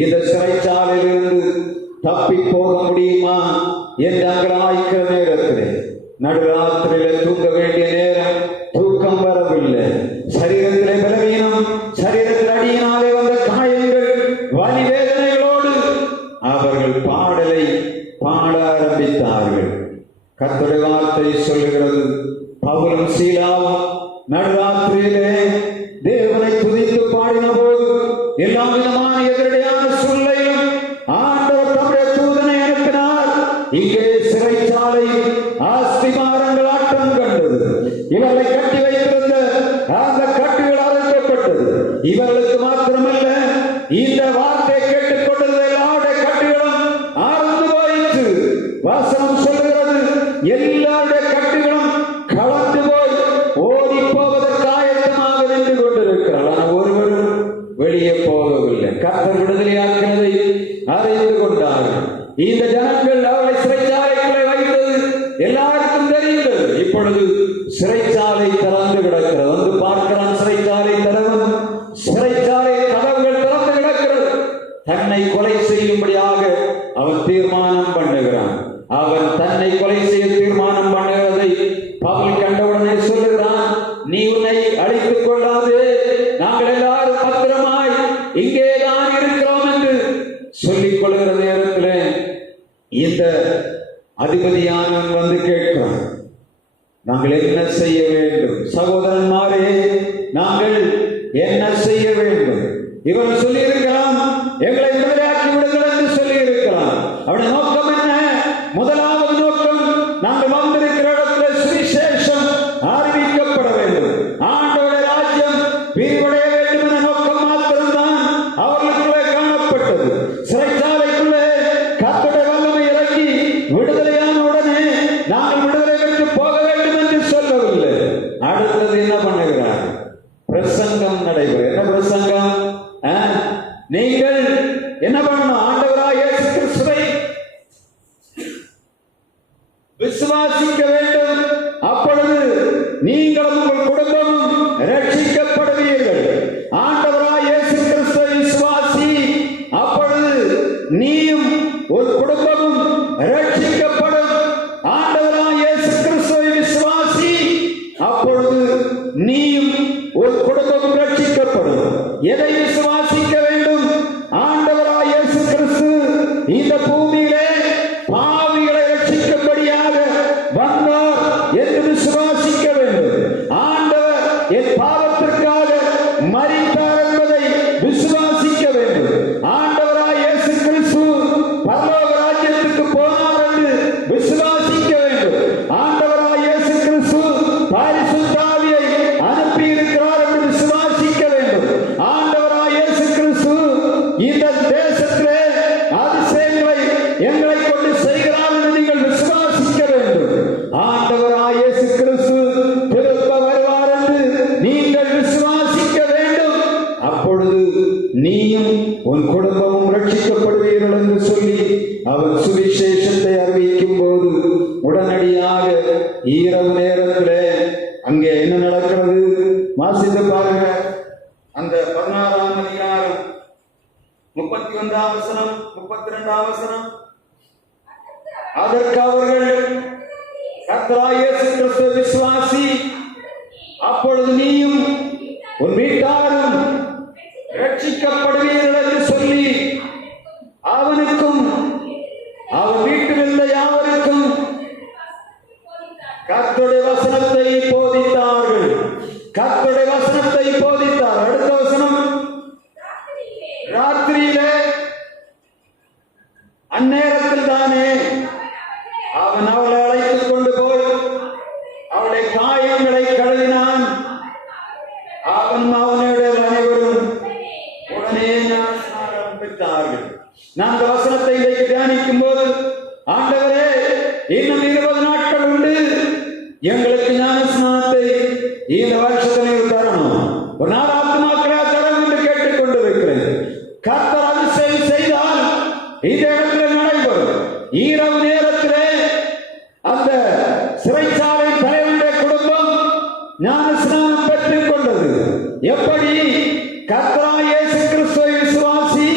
இந்த சிறைச்சாலையிலிருந்து தப்பி போக முடியுமா என்று அங்கலாய்க்கிற நேரத்திலே, நடுராத்திரியில தூங்க வேண்டிய நேரம், தூக்கம் வரவில்லை. சரீரத்திலே பலவீனம், சரீரத்தில் அடியினாலே வந்த காயங்கள், வலி வேதனைகளோடு அவர்கள் பாடலை பாட ஆரம்பித்தார்கள். கர்த்தருடைய வார்த்தை சொல்லுகிறது, பவுலும் சீலாவும் நடுராத்திரியிலே தேவனை துதித்து பாடின போது எல்லா விதமான எதிரடையான சொல்லையும் ஆண்டவர் தம்முடைய தூதனை அனுப்பினார். இங்கே சிறைச்சாலை ஆஸ்திமாரங்கள் ஆட்டம் கண்டது. இவர்களை கட்டி வைத்திருந்த அந்த கட்டுகள் அறுக்கப்பட்டது. இவர்களுக்கு மாத்திரமல்ல, இந்த வார்த்தை கேட்டுக் கொண்டது எல்லாருடைய கட்டுகளும் ஆழ்ந்து போயிற்று. வசனம் சொல்லுகிறது, எல்லாருடைய கட்டுகளும் கலந்து போய் ஓடி போவதற்கு ஆயத்தமாக நின்று கொண்டிருக்கிறார். ஆனால் ஒருவரும் வெளியே போகவில்லை. கர்த்தர் விடுதலையாக்கிறதை அறிந்து கொண்டார்கள். இந்த ஜனங்கள் அவர்களை சிறைச்சாலைக்குள்ளே வைத்தது எல்லாருக்கும் தெரிந்தது. இப்பொழுது சிறைச்சாலை திறந்து கிடக்கிறது. வந்து பார்க்கிறான் சிறைச்சாலை தலைவன், சிறைச்சாலை கதவுகள் திறந்து கிடக்கிறது. தன்னை கொலை செய்யும்படியாக அவன் தீர்மானம் பண்ணுகிறான். அவன் தன்னை கொலை செய்ய தீர்மானம் பண்ணுகிறதை பவுல் கண்டவுடனே சொல்லுகிறான், நீ உன்னை அழித்துக் கொள்ளாது, நாங்கள் எல்லாரும் பத்திரமாய் இங்கேதான் இருக்கிறோம் என்று சொல்லிக் கொள்கிற நேரத்தில் இந்த அதிபதியானவன் வந்து கேட்கிறான், நாங்கள் என்ன செய்ய வேண்டும்? சகோதரன்மாரே, நாங்கள் என்ன செய்ய வேண்டும்? இவன் சொல்லியிருக்கிறான், எங்களை விடுதலையாக்கி விடுங்கள் என்று சொல்லியிருக்கிறான். அவருடைய நோக்கம் என்ன? முதலாவது நோக்கம், நாங்கள் வந்திருக்கிற இடத்துல சுவிசேஷம் அறிவிக்கப்பட வேண்டும், ஆண்டவருடைய ராஜ்யம் விரிவடைய வேண்டும் என்ற நோக்கம் மாத்திரம்தான் அவர்களுக்குள்ளே காணப்பட்டது. சிறைச்சாலைக்குள்ளே கர்த்தருடைய வல்லமை இறங்கி விடுதலையான உடனே நாங்கள் விடுதலை பெற்று போக வேண்டும் என்று சொல்லவில்லை. அடுத்தது என்ன பண்ணுகிறார்? பிரசங்கம் நடைபெறும். என்ன பிரசங்கம்? நீங்கள் என்ன பண்ணணும்? ஆண்டவராய் இயேசு கிறிஸ்துவை விசுவாசிக்க வேண்டும். அப்பொழுது நீங்களும் உங்கள் குடும்பமும் ரட்சிக்கப்படுவீர்கள். ஆண்டவராய் இயேசு கிறிஸ்துவை விசுவாசி, அப்பொழுது நீயும் ஒரு குடும்பமும் ரட்சிக்கப்படும். ஆண்டவராய் இயேசு கிறிஸ்துவை விசுவாசி, அப்பொழுது நீயும் ஒரு குடும்பமும் ரட்சிக்கப்படும். எதை விசுவாசிக்க வேண்டும்? ஆண்டவராய் இயேசு கிறிஸ்து இந்த பூமியிலே பாவிகளை ரட்சிக்கும்படியாக வந்தார் என்று விசுவாசிக்க வேண்டும். ஆண்டவர் என் பாவத்திற்காக மரித்தார் என்பதை விசுவாசிக்க வேண்டும். ஆண்டவராய் இயேசு கிறிஸ்து பரலோக ராஜ்யத்துக்கு போனார் என்று விசுவாசிக்க வேண்டும். ஆண்டவராய் இயேசு கிறிஸ்து பரிசுத்த ஆவியை அனுப்பி இருக்கிறார் என்று விசுவாசிக்க வேண்டும். ஆண்டவராய் இயேசு கிறிஸ்து இந்த தேசத்திலே அதிசயங்களை எங்களை கொண்டு செய்கிறார் என்று நீங்கள் விசுவாசிக்க வேண்டும். ஆண்டவராய் இயேசு கிறிஸ்து திரும்ப வருவார் என்று நீங்கள் விசுவாசிக்க வேண்டும். அப்பொழுது நீயும் உன் குடும்பமும் ரட்சிக்கப்படுவீர்கள் என்று சொல்லி அவன் சுவிசேஷத்தை அறிவிக்கும் போது உடனடியாக இரவு நேரத்திலே அங்கே என்ன நடக்கிறது? வாசித்து பாருங்க. அந்த 16ஆம் அதிகாரம் 31ஆம் வசனம், 32ஆம் வசனம். அதற்கு அவர்கள், கர்த்தராகிய இயேசு கிறிஸ்து விசுவாசி, அப்பொழுது நீயும் உன் வீட்டாரும் ரட்சிக்கப்படுவீர்கள் என்று சொல்லி அவனுக்கும் அவன் வீட்டில் இருந்த யாவருக்கும் கர்த்தருடைய வசனத்தை போதித்தார்கள். கர்த்தருடைய வசனத்தை போதித்தார். அடுத்த வசனம், ராத்திரியிலே அந்நேரத்தில் தானே அவன் அவளை அழைத்துக் கொண்டு போய் அவளுடைய காயங்களை கழுவினான். அவன் அவனுடைய அனைவரும் உடனே ஞானஸ்நானம் பெற்றார்கள். நான் இந்த வசனத்தை இன்றைக்கு தியானிக்கும் போது, ஆண்டவரே, இன்னும் 20 நாட்கள் உண்டு, எங்களுக்கு ஞானஸ்நானத்தை இந்த வருஷத்தில் தரணும், ஒரு நாள் ஆத்மாக்களா தரும் என்று கேட்டுக் கொண்டிருக்கிறேன். கர்த்தர் அதிசயம் செய்தால் இந்த இடத்தில் நடைபெறும். இரவு நேரத்திலே அந்த சிறைச்சாலை தலைவனுடைய குடும்பம் ஞானஸ்நானம் பெற்றுக் கொண்டது. எப்படி? கர்த்தராகிய இயேசு கிறிஸ்துவை விசுவாசி,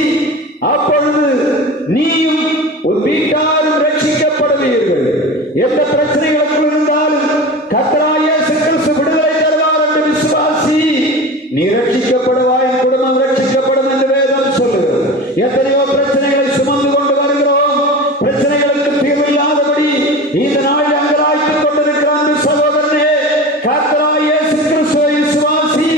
எத்தனையோ பிரச்சனைகளை சுமந்து கொண்டு வருகிறோம். பிரச்சனைகளுக்கு தீர்வில்லாதபடி இந்த நாளில் அங்கலாய்த்துக் கொண்டிருக்கிற அன்பு சகோதரனே, கர்த்தராகிய இயேசு கிறிஸ்துவை விசுவாசி.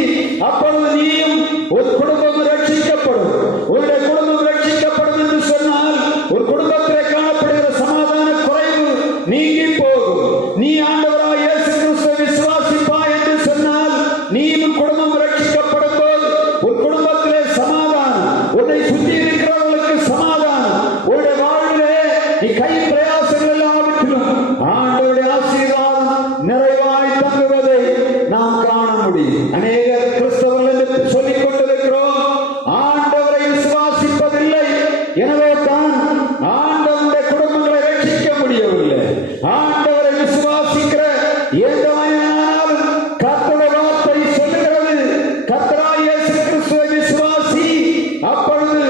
அப்பொழுது நீயும் ஒரு குடும்பம் ரட்சிக்கப்படும். உன்னுடைய குடும்பம் ரட்சிக்கப்படும் என்று சொன்னால் ஒரு குடும்பத்திலே காணப்படுகிற சமாதான குறைவு நீங்கி போகும். நீ ஆண்டவராகிய இயேசு கிறிஸ்துவை விசுவாசிப்பாய் என்று சொன்னால் நீயும் குடும்பம் ரட்சிக்கப்படும் போது ஒரு குடும்பத்திலே சமாதானம், உன்னை சுற்றி இருக்கிறவர்களுக்கு சமாதானம், உன்னுடைய வாழ்விலே நீ கை பிரயாசங்கள் எல்லாவற்றிலும் ஆண்டவருடைய ஆசீர்வாதம் நிறைவாய் தங்குவதை நாம் காண முடியும். அநேகர் கிறிஸ்தவர்கள் என்று சொல்லிக் கொண்டிருக்கிறோம், ஆண்டவரை விசுவாசிப்பதில்லை. எனவே தான் ஆண்டவருடைய குடும்பங்களை ரட்சிக்க முடியவில்லை. ஆண்டவரை விசுவாசிக்கிற எந்த வயதானாலும் கர்த்தருடைய வார்த்தை சொல்லுகிறது, கர்த்தராகிய இயேசு கிறிஸ்துவை விசுவாசி. அப்பொழுது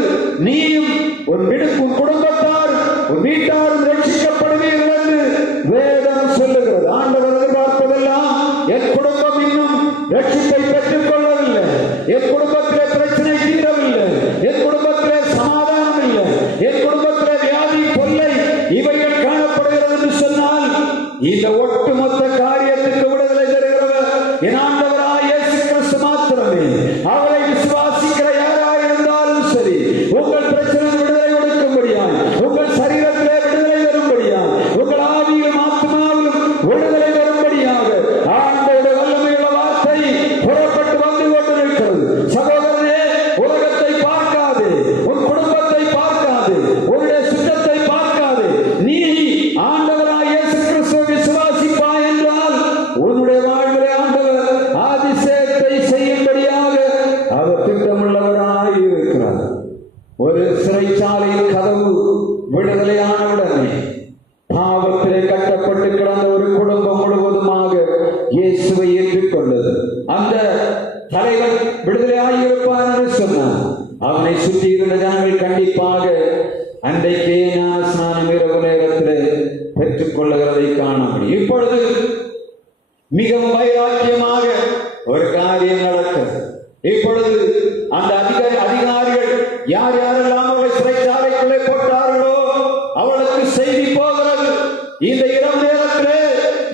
நீயும் உன் குடும்பத்தார் உன் வீட்டாரும் ரட்சிக்கப்படுவீர்கள் என்று வேதம் சொல்லுகிறது. ஆண்டவர் எதிர்பார்ப்பதெல்லாம் என் குடும்பம் இன்னும் ரட்சிப்பை பெற்றுக் கொள்ளவில்லை, என் குடும்பத்திலே பிரச்சனை தீரவில்லை, என் குடும்பத்திலே சமாதானம் இல்லை, என் குடும்பத்திலே வியாதி தொல்லை இவைகள் காணப்படுகிறது என்று சொன்னால் இந்த ஒட்டுமொத்த காரியத்துக்கு விடுதலை தருகிறவர் என் ஆண்டவராகிய இயேசு கிறிஸ்து மாத்திரமே. அவரை விசுவாசிக்கிற யாராக இருந்தாலும் சரி, உங்கள் பிரச்சனை விடுதலை கொடுக்கும்படியாய், உங்கள் சரீரத்திலே விடுதலை தரும்படியாய், உங்கள் ஆவியிலும் ஆத்மாவிலும் விடுதலை தரும்படியாக ஆண்டவருடைய வல்லமையுள்ள வார்த்தை புறப்பட்டு வந்து கொண்டிருக்கிறது. சகோதரனே, உலகத்தை பார்க்காதே, உன் குடும்பத்தை பார்க்காதே, உன்னுடைய சுற்றத்தை பார்க்காதே. நீ ஆண்டவராகிய இயேசு கிறிஸ்துவை விசுவாசிப்பாய் என்றால் உன்னுடைய வாழ்விலே ஆண்டவர் அதிசயத்தை செய்யும்படியாக அவர் திட்டமுள்ளவராய் இருக்கிறார். ஒரு சிறைச்சாலையின் கதவு விடுதலையானவுடனே பாவத்திலே கட்டப்பட்டு கிடந்த ஒரு குடும்பம் முழுவதுமாக இயேசுவை ஏற்றுக்கொண்டது. அந்த தலைவர் விடுதலையாயிருப்பார் என்று சொன்னார். அவனை சுற்றி இருந்த ஜனங்கள் கண்டிப்பாக அன்றைக்கே ஞான ஸ்நானம் இரவு நேரத்திலே பெற்றுக் கொள்ளுகிறதை காண முடியும். இப்பொழுது மிகவும் வைராக்கியமாக ஒரு காரியம் நடக்கிறது. இப்பொழுது அந்த அதிகாரிகள் யார் யாரெல்லாம் அவளை சிறைச்சாலைக்குள்ளே போட்டார்களோ அவளுக்கு செய்தி போகிறது. இந்த இரவு நேரத்திலே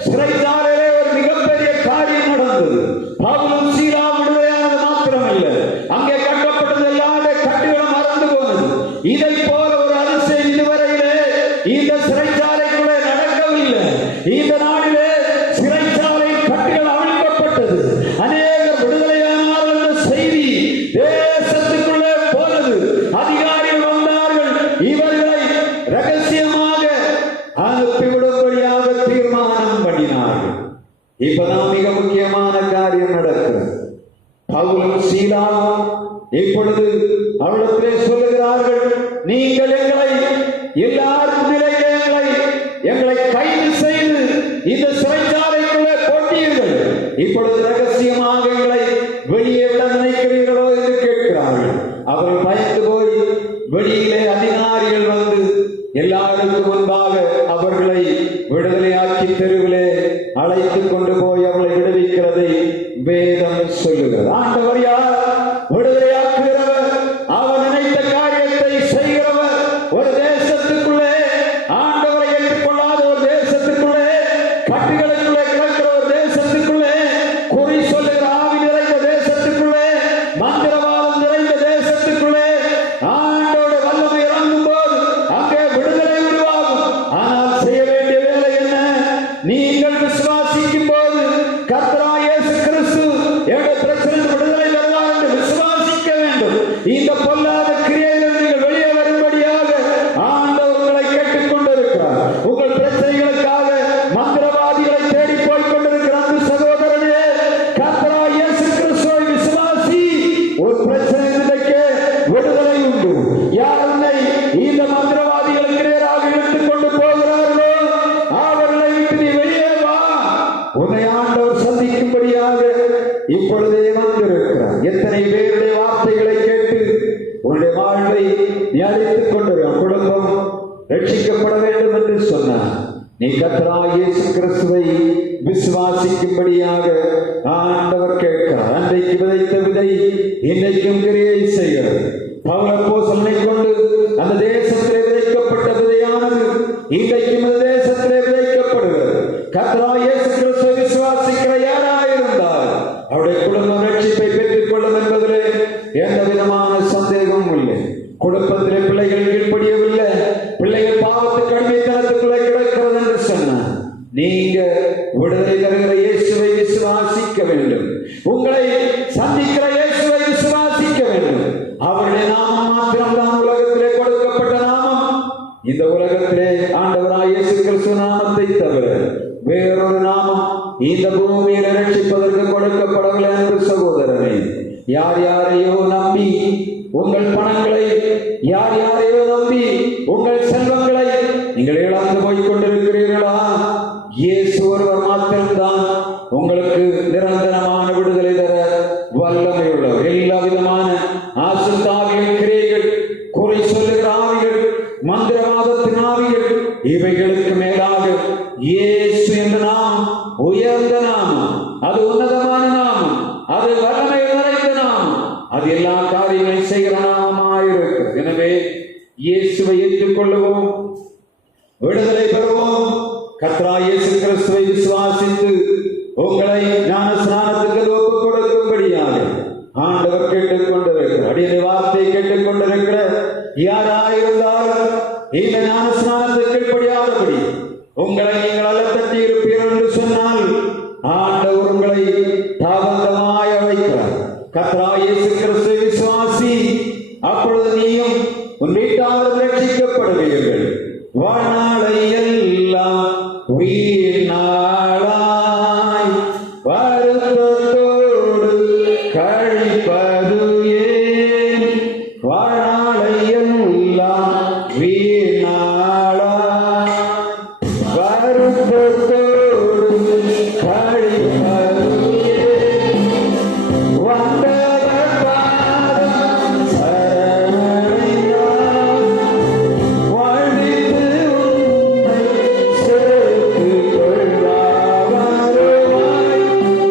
சிறைச்சாலையிலே ஒரு மிகப்பெரிய காரியம் நடந்தது. பவுலும் சீலாவும் விடுதலையானது மாத்திரமல்ல, அங்கே கட்டப்பட்டது எல்லாருடைய கட்டுகளும் மறந்து போனது. இதை போல ஒரு அதிசயம் இதுவரையிலே இந்த சிறைச்சாலைக்குள்ளே நடக்கவில்லை. இந்த நாளிலே சிறைச்சாலை கட்டுகள் அவிழ்க்கப்பட்டது. அநேகர் விடுதலையானார்கள் என்ற செய்தி தேசத்துக்குள்ளே போனது. அதிகாரிகள் வந்தார்கள், இவர்களை ரகசியமாக அனுப்பிவிடும்படியாக தீர்மானம் பண்ணினார்கள். இப்பதான் மிக முக்கியமான காரியம் நடக்கிறது. பவுலும் சீலாவும் இப்பொழுது அவளிடத்திலே சொல்லுகிறார்கள், நீங்கள் எல்லாரும் எங்களை கைது செய்து இந்த சிறைச்சாலைக்குள்ளே போட்டீர்கள். இப்பொழுது ரகசியமாக எங்களை வெளியே விட நினைக்கிறீர்களோ என்று கேட்கிறார்கள். அவர்கள் பயந்து போய் வெளியிலே அதிகாரிகள் வந்து எல்லாருக்கும் முன்பாக அவர்களை விடுதலையாக்கி தெருவிலே அழைத்துக் கொண்டு போய் அவளை விடுவிக்கிறதை வேதம் சொல்லுகிறது. ஆண்டவர் யார்? விடுதலையாக்குகிறவர். அவர் நினைத்த காரியத்தை செய்கிறவர். ஒரு தேசத்துக்குள்ளே ஆண்டவரை ஏற்றுக்கொள்ளாத ஒரு தேசத்துக்குள்ளே, கட்டுகளுக்குள்ளே கிடக்கிற ஒரு தேசத்துக்குள்ளே, குறி சொல்லுகிற ஆவி நிறைந்த தேசத்துக்குள்ளே, மந்திரவாதம் நிறைந்த தேசத்துக்குள்ளே ஆண்டவருடைய வல்லமை இறங்கும் போது அங்கே விடுதலை உருவாகும். ஆனால் செய்ய வேண்டிய வேலை என்ன? நீங்கள் விசுவாசிக்கும் போது கர்த்தராகிய இயேசு கிறிஸ்து என்னுடைய பிரச்சனை விடுதலை தருவார் என்று விசுவாசிக்க வேண்டும். இந்த பொல்லாத கிரியையில் நீங்கள் வெளியே வரும்படியாக ஆண்டவர் உங்களை கேட்டுக் கொண்டிருக்கிறார். உங்கள் பிரச்சனைகளுக்காக மந்திரவாதிகளை தேடி போய் கொண்டிருக்கிற அந்த சகோதரனே, கர்த்தராகிய இயேசு கிறிஸ்துவை விசுவாசி. ஒரு பிரச்சனை இன்றைக்கு விடுதலை உண்டு. யார் உன்னை இந்த மந்திரவாதிகளுக்கு நேராக இழுத்துக் கொண்டு போகிறார்களோ அவர்களை விட்டு நீ வெளியே வா. உன்னை ஆண்டவர் சந்திக்கும்படியாக இப்பொழுதே வந்திருக்கிறார். எத்தனை பேருடைய வார்த்தைகளை கேட்டு உன்னுடைய வாழ்வை நீ அழைத்துக் கொண்டிருக்க குடும்பம் ரட்சிக்கப்பட வேண்டும் என்று சொன்னார். நீ கர்த்தராகிய இயேசு கிறிஸ்துவை விசுவாசிக்கும்படியாக ஆண்டவர் கேட்கிறார். அன்றைக்கு விதைத்த விதை இன்றைக்கும் கிரியை செய்கிறது. பவுல் அப்போஸ்தலனை கொண்டு இந்த உலகத்திலே ஆண்டவராய் இயேசு கிறிஸ்து நாமத்தை தவிர வேறொரு நாமம் இந்த பூமியில் ரட்சிப்பதற்கு கொடுக்கப்படவில்லை என்று சகோதரனே, யார் யாரையோ நம்பி உங்கள் பணங்களை, யார் யாரையோ நம்பி உங்கள் செல்வங்களை நீங்கள் இழந்து போய் கொண்டிருக்கிறீர்களா? இயேசு ஒருவர் மாத்திரம்தான் உங்களுக்கு நிரந்தரமான விடுதலை தர வல்லமை உள்ளவர். எல்லா விதமான ஆசுத்தாவிகள், கிரியைகள், குறை சொல்லுகிற ஆவிகள், மந்திரவாதத்தின் ஆவிகள், இவைகளுக்கு மேலாக இயேசு என்ற நாமம் உயர்ந்த நாமம், அது உன்னதமான நாமம், அது வல்லமை நிறைந்த நாமம், அது எல்லா காரியங்களையும் செய்கிற நாமமாயிருக்கு. எனவே இயேசுவை ஏற்றுக்கொள்ளுவோம், விடுதலை பெறுவோம். கர்த்தராகிய இயேசு கிறிஸ்துவை விசுவாசித்து உங்களை ஞான ஸ்நானத்துக்கு ஒப்புக் கொடுக்கும்படியாக ஆண்டவர் கேட்டுக் கொண்டிருக்கிறார். அடிய வார்த்தையை கேட்டுக் கொண்டிருக்கிற யாராயிருந்தாலும் இந்த ஞான ஸ்நானத்துக்கு கீழ்ப்படியாதபடி உங்களை நீங்கள் அலத்தட்டி இருப்பீர்கள் என்று சொன்னால் ஆண்டவர் உங்களை தாமதமாய் அழைக்கிறார். கர்த்தராகிய இயேசு கிறிஸ்துவை விசுவாசி, அப்பொழுது நீயும் உன் வீட்டாரும் ரட்சிக்கப்படுவீர்கள். வாழ்நாளை எல்லாம் வீணாளாய் வருத்தத்தோடு கழிப்பது ஏன்? வாழ்நாளை எல்லாம் வீணாளாய் வருத்தத்தோடு கழிப்பது ஏன்? வந்தவர் பாதம் சரணடைந்தார், வாழ்ந்திட்டு உம்மை சேர்த்துக் கொள்வார். வருவாய் தருணமிதுவே,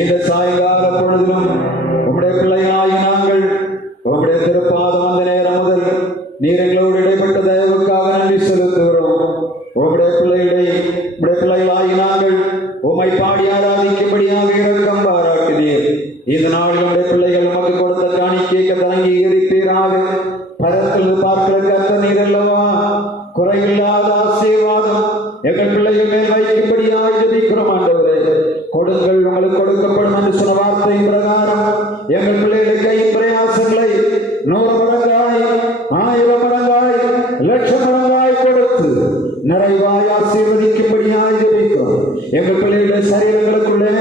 இந்த சாயங்கால பொழுதிலும் உம்முடைய பிள்ளைகளாகி நாங்கள் உம்முடைய திருப்பாதம் அந்த நேரம் முதல் நீர் எங்களோடு இடைப்பட்ட தயவுக்காக நன்றி செலுத்துகிறோம். உம்முடைய பிள்ளைகளாகி நாங்கள் உம்மை பாடி ஆராதிக்கும்படியாக இரக்கம் பாராட்டினீர். இந்த நாளில் உம்முடைய பிள்ளைகள் நமக்கு கொடுத்த காணிக்கைக்கு அங்கீகரிப்பீராக. பரத்தில் பார்க்கிற கர்த்தர் நீர் அல்லவா? குறையில்லாத ஆசீர்வாதம் எங்கள் பிள்ளைகள் மேல் வைக்கும்படியாக ஜெபிக்கிறோம். ஆண்டவரே, கொடுங்கள் உங்களுக்கு கொடுக்கப்படும் என்று சொன்ன வார்த்தை பிரகாரம் எங்கள் பிள்ளைகளை கை பிரயாசங்களை 100 மடங்காய் 1000 மடங்காய் 1,00,000 மடங்காய் கொடுத்து நிறைவாய் ஆசீர்வதிக்கும்படியாக ஜெபிக்கிறோம். எங்கள் பிள்ளைகளுடைய சரீரங்களுக்குள்ளே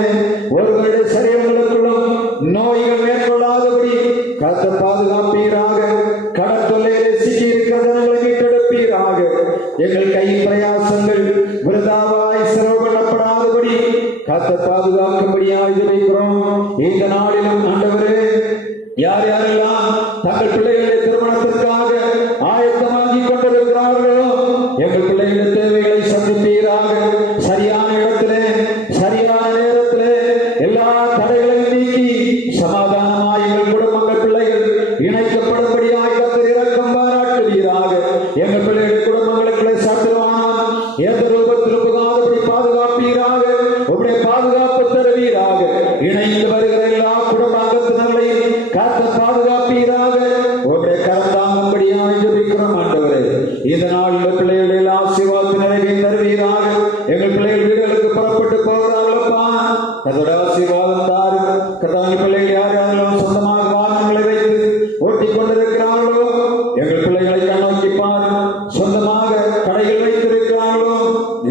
ஒருவருடைய சரீரங்களுக்குள்ளும் நோய்கள் மேற்கொள்ளாதபடி கர்த்தர் பாதுகாப்பீராக. கடற்கொள்ளையிலே சிக்கி இருக்கிற ஜனங்களை மீட்டெடுப்பீராக. எங்கள் கை பிரயாசங்கள் விருதாவாய் செலவு பண்ணப்படாதபடி கர்த்தர் பாதுகாக்கும்படியாக ஜெபிக்கிறோம். இந்த நாளிலும் ஆண்டவரே, யார் யாரெல்லாம் தங்கள் பிள்ளைகளுடைய திருமணத்திற்காக ஆயத்தமாகி கொண்டிருக்கிறார்களோ எங்கள் பிள்ளைகளுடைய தேவைகளை சந்திப்பீராக. சரியான இடத்திலே சரியான நேரத்திலே எல்லா தடைகளையும் நீக்கி சமாதானமாய் எங்கள் குடும்பங்கள் பிள்ளைகள் இணைக்கப்படும்படியாக கர்த்தர் இரக்கம் பாராட்டுவீராக. எங்கள் பிள்ளைகளுடைய குடும்பங்களுக்குள்ளே சத்துருவான் எந்த ரூபத்தில் புகாதபடி பாதுகாப்பீராக. உங்களுடைய பாதுகாப்பு தருவீராக. இணைந்து வருகிற எல்லா குடும்ப அங்கத்தினர்களையும் கர்த்தர் பாதுகாப்பு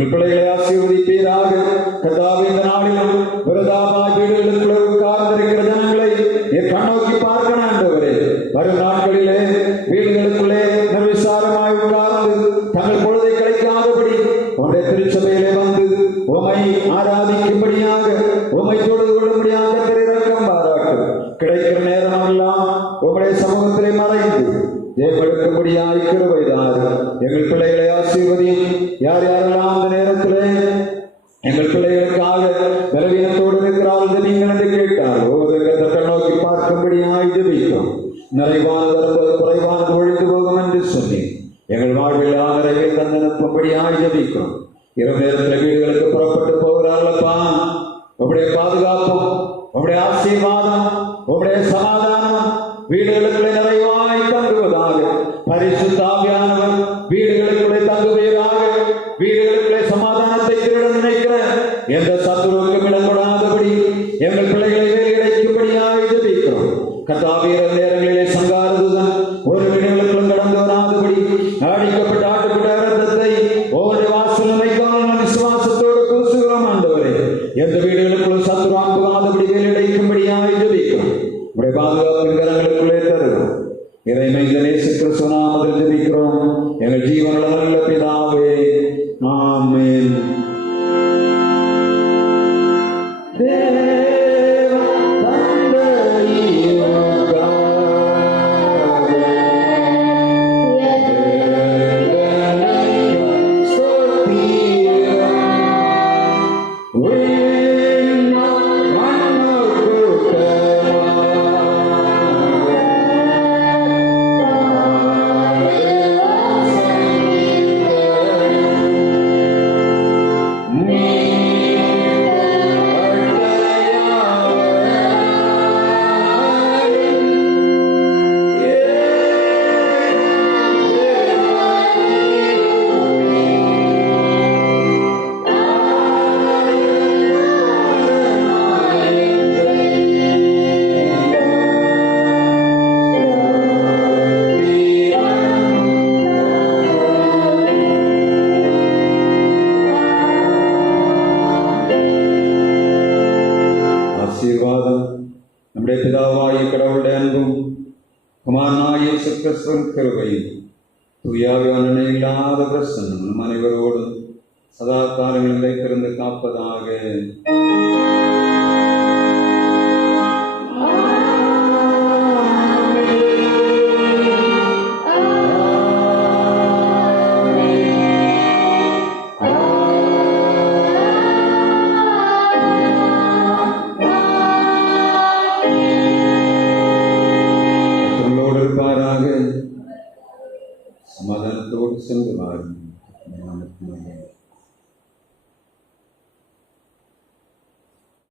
உங்கள் பிள்ளைகளை ஆசீர்வதிப்பீராக. கர்த்தாவே, இந்த நாளிலும் விரதாவாய் வீடுகளுக்குள்ள உட்கார்ந்திருக்கிற ஜனங்களை நீர் கண்ணோக்கி பார்க்கணும் ஆண்டவரே. வரும் நாட்களிலே வீடுகளுக்குள்ளே நிர்விசாரமாய் உட்கார்ந்து தங்கள் பொழுதை கழிக்காதபடி உன்னுடைய திருச்சபையிலே வந்து உமை ஆராதிக்கும்படியாக, உமை தொழுது கொள்ளும்படியாக இரக்கம் பாராட்டு. கிடைக்கிற நேரமெல்லாம் உங்களுடைய சமூகத்திலே மறைந்து ஜெயப்படுத்தும்படியாய் கிருபைதார். எங்கள் பிள்ளைகளை ஆசீர்வதியும். யார் யாரெல்லாம் அந்த நேரத்திலே எங்கள் பிள்ளைகளுக்காக பலவீனத்தோடு இருக்கிறார்கள் நீங்கள் என்று கேட்டார் கர்த்தர் நோக்கி பார்க்கும்படியாய் ஜெபிக்கும். நிறைவானது குறைவானது ஒழித்து போகும் என்று சொல்லி எங்கள் வாழ்வில் நிறைவை தந்தனுப்பும்படியாய் ஜெபிக்கும். இரவு நேரத்தில் வீடுகளுக்கு புறப்பட்டு போகிறார்களப்பா, உங்களுடைய பாதுகாப்பும் உங்களுடைய ஆசீர்வாதம் உங்களுடைய சமாதானம் வீடுகளுக்குள்ளே நிறைவாய் தங்குவதாக. பரிசுத்த ஆவியானவர் வீடுகளுக்குள்ளே தங்குவீராக. வீடுகளுக்குள்ளே சமாதானத்தை திருட நினைக்கிற எந்த சத்துருவுக்கும் இடப்படாதபடி எங்கள் பிள்ளைகளை வேலையடைக்கும்படியாக ஜெபிக்கிறோம். கர்த்தாவே, நேரங்களிலே சங்காரதுதான் ஒரு வீடுகளுக்குள்ளும் கடந்து வராதபடி அடிக்கப்பட்ட ஆட்டுப்பட்ட இரத்தத்தை ஒவ்வொரு வாசலும் விசுவாசத்தோடு பூசுகிறோம் ஆண்டவரே. எந்த வீடுகளுக்குள்ளும் சத்துருவான் புகாதபடி வேலையடைக்கும்படியாக ஜெபிக்கிறோம். உடைய பாதுகாப்பின் கரங்களுக்குள்ளே தருகிறோம். இறைமை இயேசு கிறிஸ்து நாமத்தில் ஜெபிக்கிறோம் எங்கள் ஜீவனுள்ள நல்ல பிதாவே, ஆமென். நம்முடைய பிதாவாகிய கடவுளுடைய அன்பும் குமாரனாகிய இயேசு கிறிஸ்துவின் கிருபையும் தூயாவியான இல்லாத பிரசன்னம் நம் அனைவரோடும் சதா காலங்களில் நிலைத்திருந்து காப்பதாக. சமாதானத்தோடு சென்று வாருங்கள்.